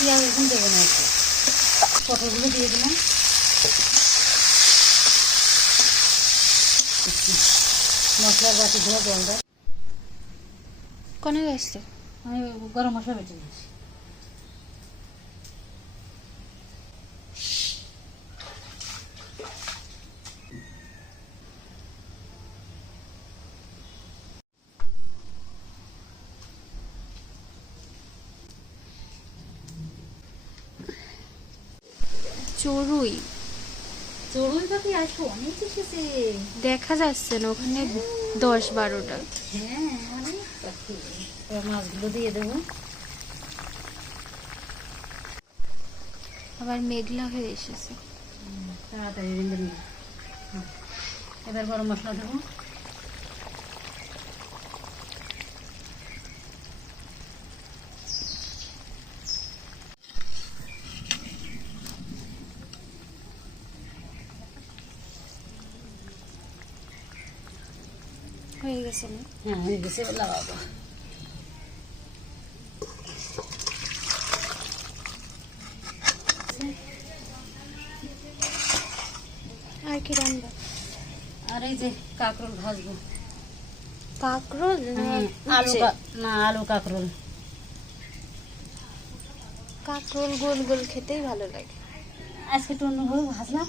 পেঁয়াজ এখন দেবো না একটু পটলগুলো দিয়ে দিলাম। মশলার বাটি ধোয়া জল দেয় আসছে? গেছে আমি গরম মশলা বেটে নিয়েছি চড়ুই। চড়ুই পাখি আজকে অনেক এসেছে। দেখা যাচ্ছে না ওখানে দশ বারোটা। হ্যাঁ অনেক পাখি। মাছগুলো দিয়ে দেবো। আবার মেঘলা হয়ে এসেছে। তাড়াতাড়ি। এবার গরম মশলা দেবো। হয়ে গেছে না? হ্যাঁ হয়ে গেছে লাগাবো আর কি রান্না? আর এই যে কাঁকরোল ভাজবো। কাঁকরোল না আলু না আলু কাঁকরোল। কাঁকরোল গোল গোল খেতেই ভালো লাগে। আজকে একটু অন্যভাবে ভাজলাম।